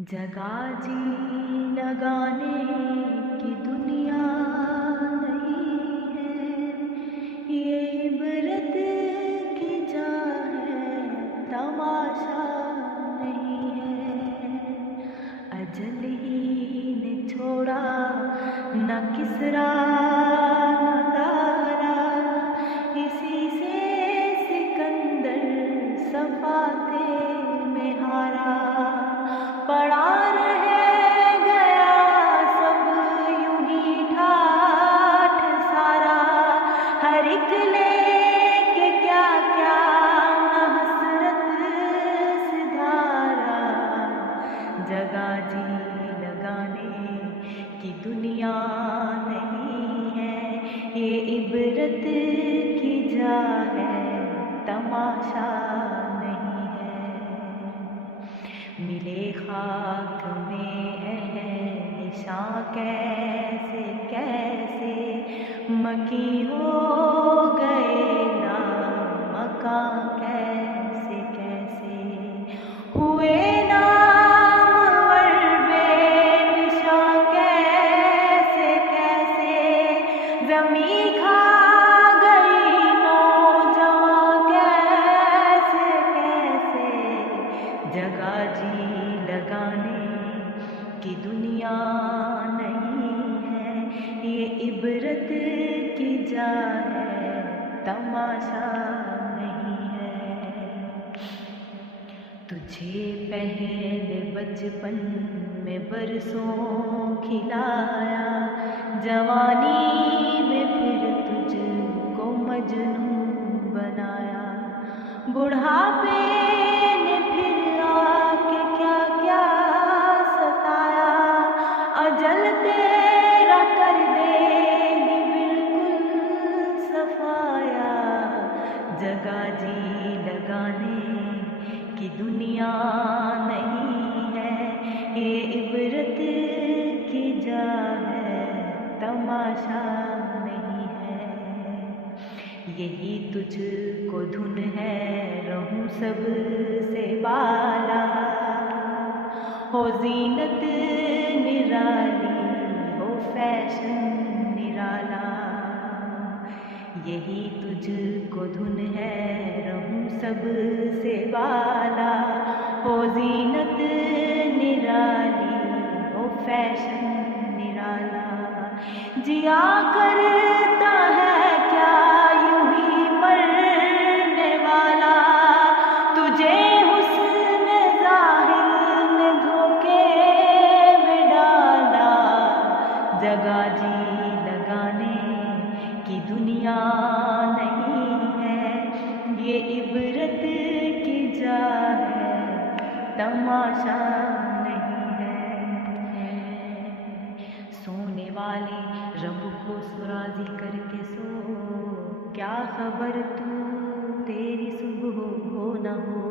जगा जी लगाने की दुनिया नहीं है, ये इबरत की जा है, तमाशा नहीं है। अजल ही ने छोड़ा न किसरा न दारा, इसी से सिकंदर सफाते में हारा। पड़ा रह गया सब यूं ही ठाठ सारा, हर एक लेके क्या क्या न हसरत सिधारा। जगा जी लगाने की दुनिया नहीं है, ये इबरत की जा है, तमाशा नहीं है। मिले खाक में निशां कैसे कैसे, मकी हो गए ना मकां कैसे कैसे। हुए नामवर बेनिशां कैसे कैसे, ज़मीं खा गई नौजवां कैसे कैसे। जगा जी लगाने की दुनिया नहीं है, ये इबरत की जा है, तमाशा नहीं है। तुझे पहले बचपन में बरसों खिलाया, जवानी में फिर तुझको मजनू बनाया। बुढ़ापे ने फिर आके क्या क्या सताया, अजल तेरा कर देगी बिल्कुल सफाया। जगा जी लगाने की दुनिया नहीं है, ये इबरत की जा है, तमाशा नहीं है। यही तुझको धुन है, रहूं सबसे बाला, हो जीनत निराली, हो फैशन निराला। यही तुझको धुन है, रहूं सबसे बाला, हो जीनत निराली, हो फैशन निराला। जिया करता है क्या यूं ही मरने वाला, तुझे हुस्न ज़ाहिर ने धोखे में डाला। जगा जी लगाने की दुनिया नहीं है, ये इबरत की जा है, तमाशा नहीं है। सोने वाले रब को सुराजी करके सो, क्या खबर तू तेरी सुबह हो न हो।